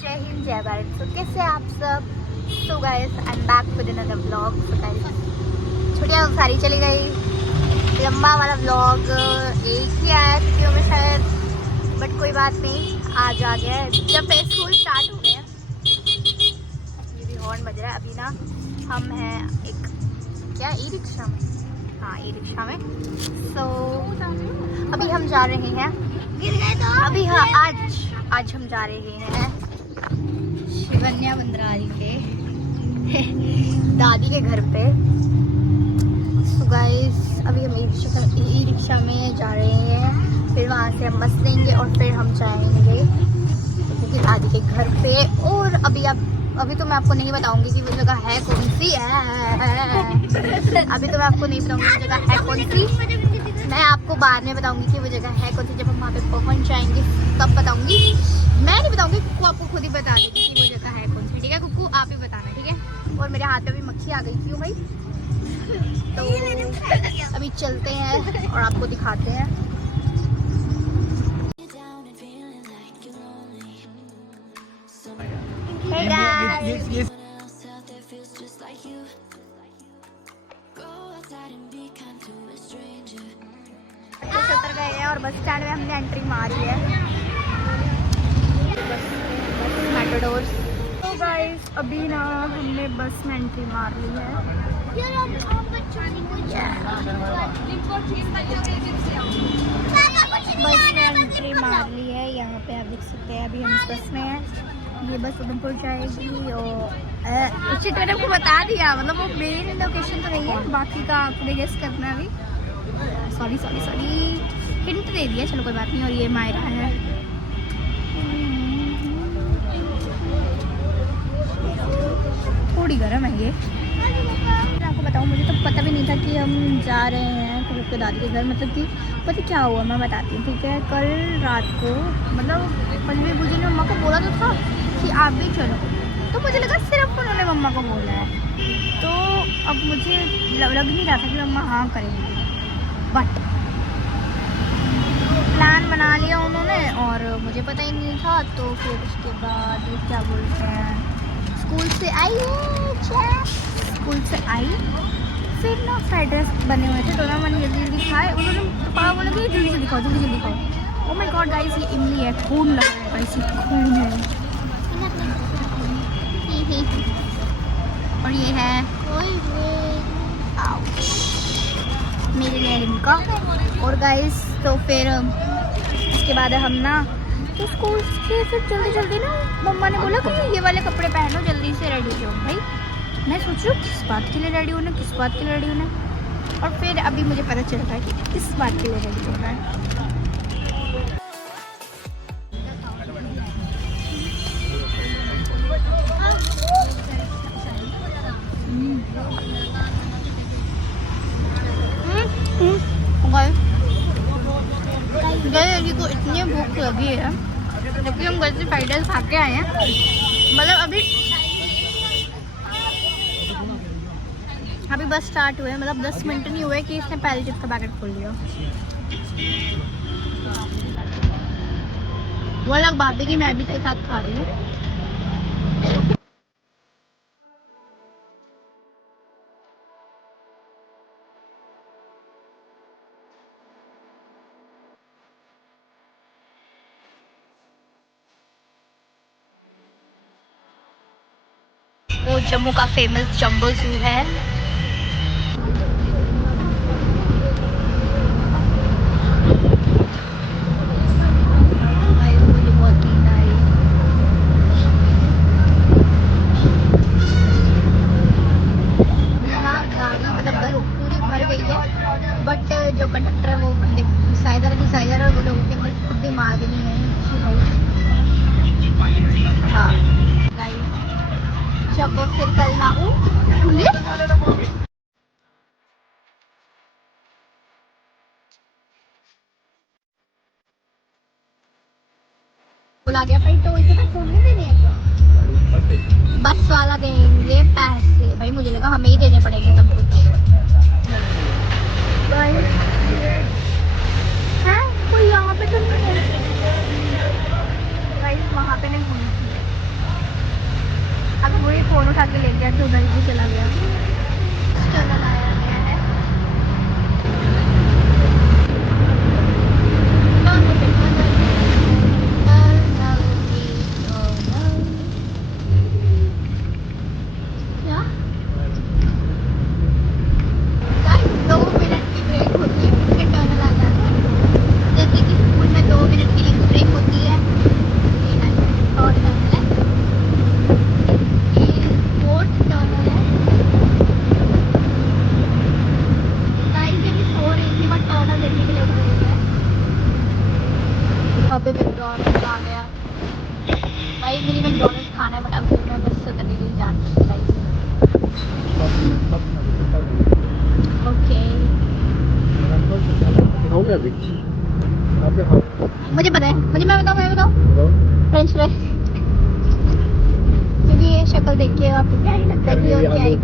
जय हिंद जय भारत। तो कैसे आप सब? So guys I am back with another vlog. So guys छुट्टियाँ सारी चली गई, लंबा वाला व्लॉग एक ही आया छुट्टियों में शायद, बट कोई बात नहीं, आज आ गया है जब से स्कूल स्टार्ट हो गए हैं। ये भी हॉर्न बज रहा है। अभी ना हम हैं एक क्या ई रिक्शा में, हाँ ई रिक्शा में। सो अभी हम जा रहे हैं, अभी हाँ आज हम जा रहे हैं शिवन्या बंदरारी के दादी के घर पे। सो गाइस अभी हम ई रिक्शा में जा रहे हैं, फिर वहाँ से हम बस लेंगे और फिर हम जाएंगे क्योंकि दादी के घर पे। और अभी तो मैं आपको नहीं बताऊंगी कि वो जगह है कौन सी है। अभी तो मैं आपको नहीं बताऊंगी वो जगह है कौन सी, मैं आपको बाद में बताऊंगी कि वो जगह है कौन सी। जब हम वहाँ पे पहुँच जाएंगे तब बताऊंगी, मैं नहीं बताऊंगी, कुक्कू आपको खुद ही बता देगी कि वो जगह है कौन सी। ठीक है कुक्कू, आप ही बताना, ठीक है। और मेरे हाथ में भी मक्खी आ गई थी भाई, तो अभी चलते हैं और आपको दिखाते हैं। Hey guys! उतर गए हैं और बस स्टैंड में हमने एंट्री मारी है, बस मेट्रोडोर्स। तो गाइस अभी ना हमने बस में एंट्री मार ली है। बस में एंट्री मार ली है, यहाँ पे आप देख सकते हैं। अभी हम इस बस में हैं, ये बस उधमपुर जाएगी। और उसी तरह को बता दिया, मतलब वो मेन लोकेशन तो नहीं है, बाकी का आपने गेस करना है। अभी सॉरी हिंट दे दिया, चलो कोई बात नहीं। और ये मायरा है, थोड़ी गर्म है ये। मैं आपको बताऊँ, मुझे तो पता भी नहीं था कि हम जा रहे हैं खुद दादी के घर। मतलब कि पता क्या हुआ, मैं बताती हूँ, ठीक है। कल रात को मतलब पंजवी बूजी ने मम्मा को बोला तो था कि आप भी चलो, तो मुझे लगा सिर्फ उन्होंने मम्मा को बोला है, तो अब मुझे लग नहीं रहा था कि मम्मा हाँ करेंगी, बट प्लान बना लिया उन्होंने और मुझे पता ही नहीं था। तो फिर उसके बाद क्या बोलते हैं, स्कूल से आई, फिर ना फ्राइड राइस बने हुए थे, तो ना मैंने जल्दी खाए। उन्होंने पापा बोला कि जल्दी खाओ। ओ माय गॉड गाइस, ये इमली है, खून लगा है गाइस, ये खून है। और ये है मेरे लिए लिमका। और गाइस तो फिर उसके बाद हम ना तो स्कूल से फिर जल्दी ना मम्मा ने बोला कि ये वाले कपड़े पहनो, जल्दी से रेडी हो जाओ भाई। मैं सोच रही हूँ किस बात के लिए रेडी होना, और फिर अभी मुझे पता चल रहा है कि किस बात के लिए रेडी होना है। जी को इतनी भूख लगी है क्योंकि हम घर से फ्राइड राइस खा के आए हैं। मतलब अभी बस स्टार्ट हुए, मतलब 10 मिनट नहीं हुए कि इसने पहले चिप्स का पैकेट खोल लिया। वो अलग बात है कि मैं भी तेरे साथ खा रही हूँ। वो जम्मू का फेमस जंबो जू है। बट जो कंडक्टर है वो बंदे डिसाइडर है, वो लोगों के अंदर खुद दिमाग नहीं है भाई। हाँ गाइस, जब फिर कल ना हूँ बुला गया भाई, तो इतना फोन नहीं देने हैं, बस वाला देंगे पैसे भाई। मुझे लगा हमें ही देने पड़ेंगे सब कुछ। कोई यहाँ पे तो नहीं है गाइस, वहाँ पे नहीं हुई थी। फ़ोन उठा के ले गया तो उधर ही चला गया। टनल आया गया है। क्या? 2 मिनट की ब्रेक होती है फिर टनल आ जाता है। जैसे कि स्कूल में 2 मिनट की ब्रेक होती है। और टनल है, ये 4th टनल है। गाइस ये भी सो रही थी बट टनल देखने के लिए उठ गई है। यहाँ पे मैकडॉनल्ड्स आ गया भाई। मेरी मैकडॉनल्ड्स खाना है बट अभी मैं बस करने के लिए जा रही हूँ गाइस। ओके मुझे पता है, मैं बताऊँ फ्रेंच फ्राइज, क्योंकि ये शक्ल देख के आपको क्या ही लगता है कि और क्या ही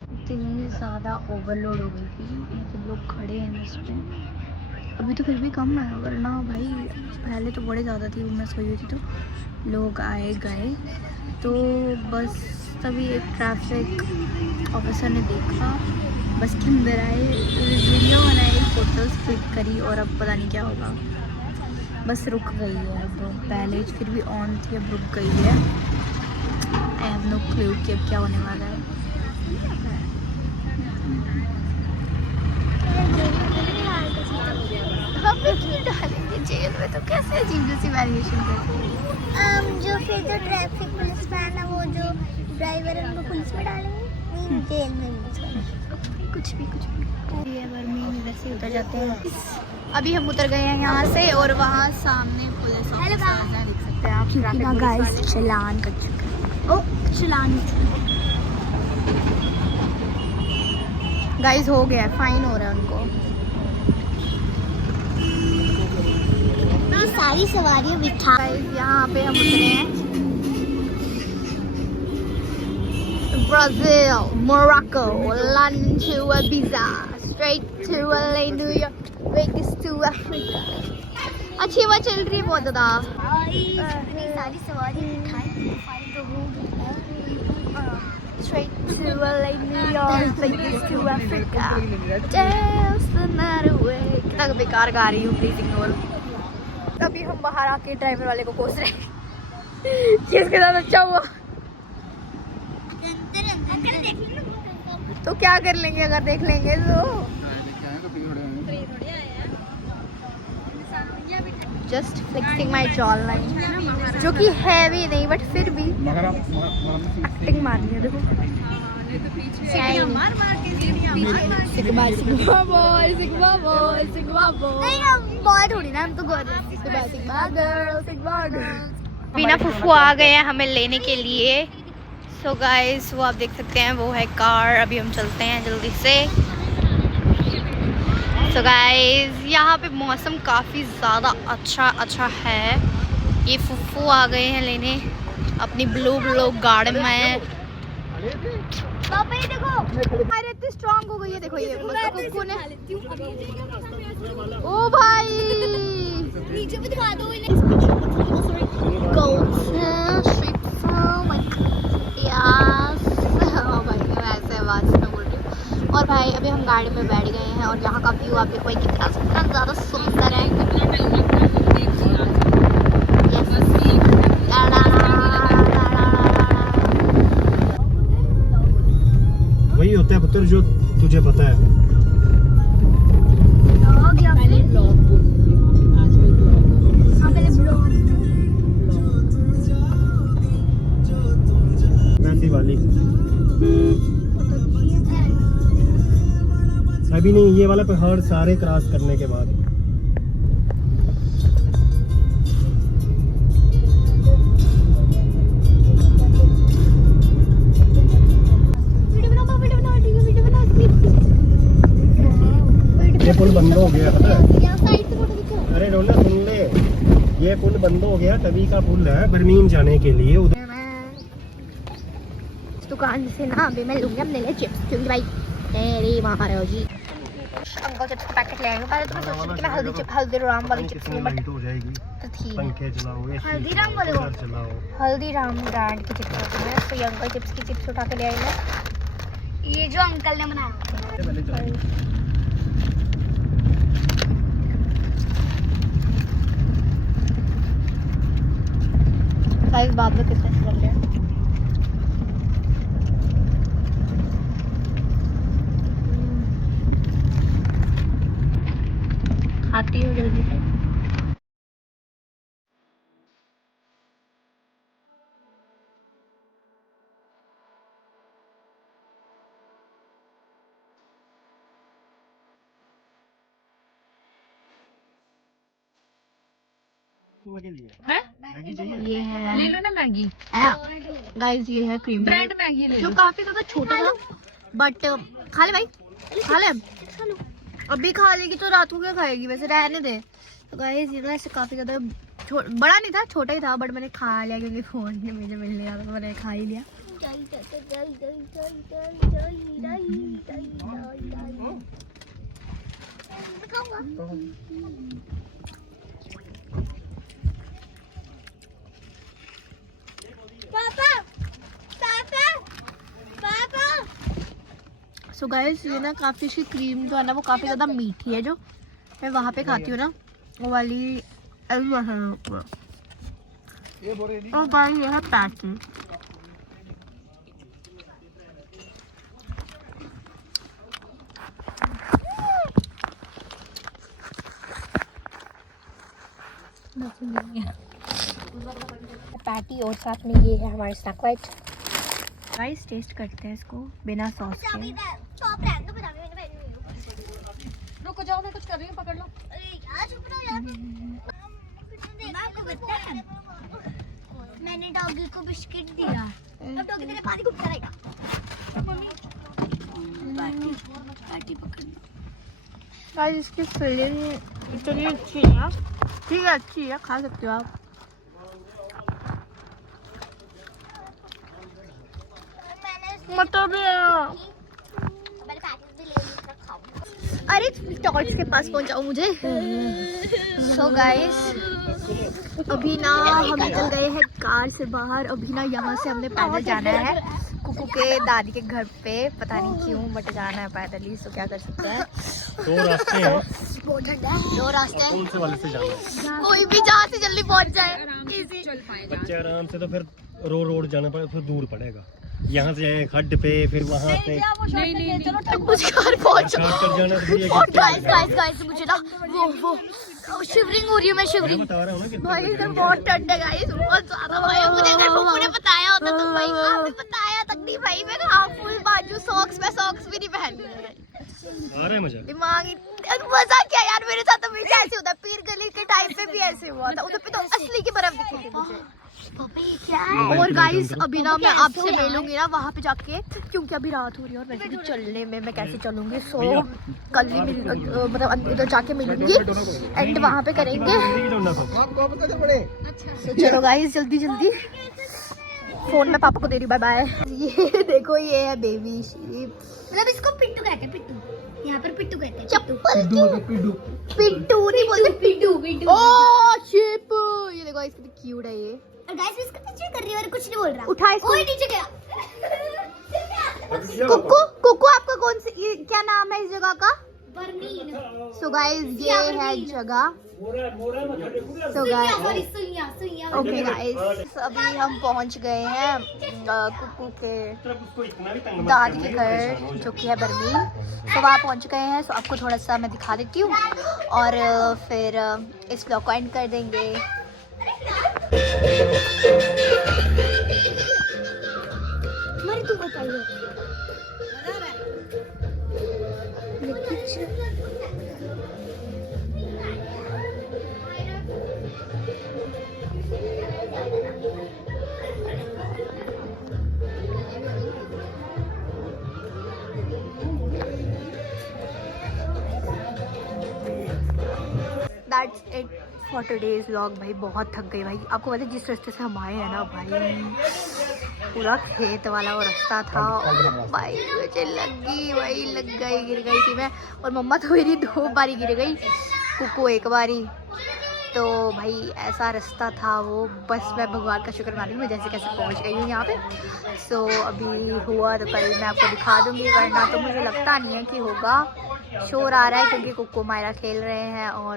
इतनी ज़्यादा ओवरलोड हो गई थी। ये सब लोग खड़े हैं बस पे। अभी तो फिर भी कम है, वरना भाई पहले तो बड़े ज़्यादा थी। मैं सोई हुई थी तो लोग आए गए, तो बस तभी एक ट्रैफिक ऑफिसर ने देखा, बस के अंदर आए, वीडियो बनाई, फोटोज क्लिक करी और अब पता नहीं क्या होगा। बस रुक गई है अब, पहले फिर भी ऑन थी अब रुक गई है। आई हैव नो क्लू कि अब क्या होने वाला है। हम क्यों डालेंगे जेल में, तो कैसे अजीब जैसी वैल्यूएशन करते हैं। जो फिर जो ट्रैफिक पुलिस मैन है वो जो ड्राइवर है उनको पुलिस में डालेंगे, नहीं जेल में नहीं। कुछ भी ये वर्मी इधर से उतर जाते हैं। अभी हम उतर गए हैं यहाँ से और वहाँ सामने पुलिस ऑफिसर है, देख सकते हैं आप। क्योंकि ना गाइस चालान कर चुके हैं। ओ चालान गाइस हो गया, फाइन हो रहा है उनको। ये सारी सवारियां बिठा। गाइस यहाँ पे हम उतरे हैं। Brazil, Morocco, London to Ibiza, straight to LA, New York, Vegas to Africa. अच्छी हवा चल रही है बहुत ज़्यादा। इतनी सारी सवारियां बिठाई, Straight to LA, New York, Vegas to Africa. Just another way. कितना बेकार गा रही हूँ, प्लीज इग्नोर। अभी हम बाहर आके ड्राइवर वाले को कोस रहे हैं कि इसके साथ अच्छा हुआ तो क्या कर लेंगे अगर देख लेंगे तो। जस्ट फिक्सिंग माई जॉ लाइन, जो कि है भी नहीं बट फिर भी एक्टिंग मारनी है। देखो बॉय थोड़ी ना, हम तो बिना फुफ्फू आ गए हैं हमें लेने के लिए। सो गाइस वो आप देख सकते हैं, वो है कार। अभी हम चलते हैं जल्दी से। सो गाइस यहाँ पे मौसम काफ़ी ज़्यादा अच्छा है। ये फुफ्फू आ गए हैं लेने अपनी ब्लू गाड़ी में। पापा ये देखो अरे इतनी स्ट्रांग हो गई है, देखो ये फुफ्फू ने। ओ भाई नीचे भी दिखा दो और भाई अभी हम गाड़ी में बैठ गए हैं और यहाँ का व्यू आप देखो कितना ज़्यादा सुंदर है। वही होता है पुत्र जो तुझे पता है। वैसी वाली अभी नहीं, ये वाला पहाड़ सारे क्रॉस करने के बाद। ये पुल बंद हो गया पता है? यहाँ साइड से फोटो खींचो। अरे रोना सुन ले, ये पुल बंद हो गया, तभी का पुल है बर्मीन जाने के लिए उधर। इस दुकान से ना अभी मैं लूंगी अपने लिए चिप्स, क्योंकि भाई मेरी महाराज जी अंकल चिप्स का पैकेट ले आएंगे। पहले तो मैं सोच रही थी मैं हल्दीराम वाली चिप्स लूं, बट हो जाएगी, तो थी पंखे चलाओ, हल्दीराम वाले वो? चलाओ। हल्दीराम ब्रांड की चिप्स होती है, तो ये अंकल चिप्स की चिप्स उठा के ले आई मैं। ये जो अंकल ने बनाया। गाइस बाद में कितना कर लिया खाती हूँ जल्दी से। ये है, ले लो ना मैगी, गाइस ये है क्रीम ब्रेड मैगी ले जो लो। काफी ज्यादा छोटा था, बट खा ले भाई, खा ले। अभी खा लेगी तो रात को क्या खाएगी, वैसे रहने दे। तो गाइस ये ना ऐसे काफी ज्यादा बड़ा नहीं था, छोटा ही था, बट मैंने खा लिया क्योंकि फोन ने मुझे मिल लिया तो मैंने खा ही लिया। सो गाइस ये ना काफी इसकी क्रीम जो है ना वो काफी ज्यादा मीठी है, जो मैं वहाँ पे खाती हूँ ना वो वाली। और गाइस ये है पैटी। पैटी और साथ में ये है हमारे स्नैक बाइट। गाइस टेस्ट करते हैं इसको बिना सॉस के। रुको जाओ, मैं कुछ कर रही हूँ, पकड़ लो। मैंने डॉगी को बिस्किट दिया, अब डॉगी तेरे पानी को करेगा। पार्टी पकड़। गाइस इसकी फिलिंग इतनी अच्छी है, ठीक है अच्छी है, खा सकते हो आप। मतलब अरे टॉर्च के पास पहुंचाओ मुझे। सो गाइस अभी ना हम निकल गए हैं कार से बाहर। अभी ना यहाँ से हमने पैदल जाना है कुकू के दादी के घर पे, पता नहीं क्यों बट जाना है पैदल ही। सो क्या कर सकते हैं, दो रास्ते हैं, दो रास्ते हैं, कौन से वाले से जाना है? कोई भी जहाँ से जल्दी पहुँच जाए इजी। बच्चे आराम से, तो फिर रोड जाना पड़ेगा, फिर दूर पड़ेगा। यहाँ से जाए खड्ड पे, फिर वहाँ से मुझे घर पहुँचो। शॉर्ट कर जाना, तो फिर ये और गाइस मुझे ना वो शिवरिंग हो रही है, मैं मैं शिवरिंग। बता रहा हूँ ना कितना भाई इधर बहुत ठंड है गाइस, बहुत ज्यादा भाई। मुझे अगर पप्पू ने बताया होता तो भाई आपने बताया तक नहीं भाई। मैं हाफ फुल बाजू सॉक्स में सॉक्स भी नहीं पहनी है। आ रहा है मजा। दिमाग मजा क्या यार, मेरे साथ तो भी ऐसे होता है। पीर गली के टाइम पे भी ऐसे हुआ था, उधर पे तो असली की बर्फ दिखी थी मुझे। और गाइस अभी ना मैं आपसे मिलूंगी ना वहाँ पे जाके, क्योंकि अभी रात हो रही है और वैसे भी चलने में मैं कैसे चलूंगी। सो कल ही मतलब उधर जाके मिलूंगी एंड वहाँ पे करेंगे। तो चलो गाइस जल्दी जल्दी, फोन में पापा को दे रही, बाय बाय। ये देखो ये है बेबी शीप, मतलब इसको पिट्टू कहते हैं, पिट्टू। यहाँ पर पिट्टू कहते हैं। चप्पल क्यों पिट्टू नहीं बोलते, पिट्टू। ओ शीप, ये देखो गाइस कितनी क्यूट है ये। और गाइस इसको पीछे कर रही है और कुछ नहीं बोल रहा। उठा इसको। ओए नीचे गया। कुकू कुकू आपका कौन सी क्या नाम है इस जगह का? बर्मीन। सो गाइस ये है जगह। सो गाइस सुइया। ओके गाइस अभी हम पहुंच गए हैं कुकू के दादी के घर जो कि है बर्मीन। तो वहाँ पहुंच गए हैं। सो आपको थोड़ा सा मैं दिखा देती हूँ और फिर इस ब्लॉग को एंड कर देंगे। हमारी तू बताइए। That's it for today's vlog. भाई बहुत थक गई भाई। आपको पता है जिस रास्ते से हम आए हैं ना भाई, पूरा खेत वाला वो रास्ता था भाई। मुझे लग गई गिर गई थी मैं, और मम्मा तो मेरी 2 बारी गिर गई, कुकू 1 बारी। तो भाई ऐसा रास्ता था वो। बस मैं भगवान का शुक्र मानी मैं जैसे कैसे पहुंच गई हूँ यहाँ पे। सो अभी हुआ तो कल मैं आपको दिखा दूँगी, वरना तो मुझे लगता नहीं है कि होगा। शोर आ रहा है क्योंकि कुक्को मायरा खेल रहे हैं। और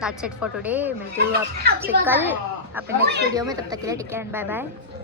दैट्स इट फॉर टुडे। मिलती हूँ आपसे कल अपने नेक्स्ट वीडियो में। तब तक के लिए take care and bye bye.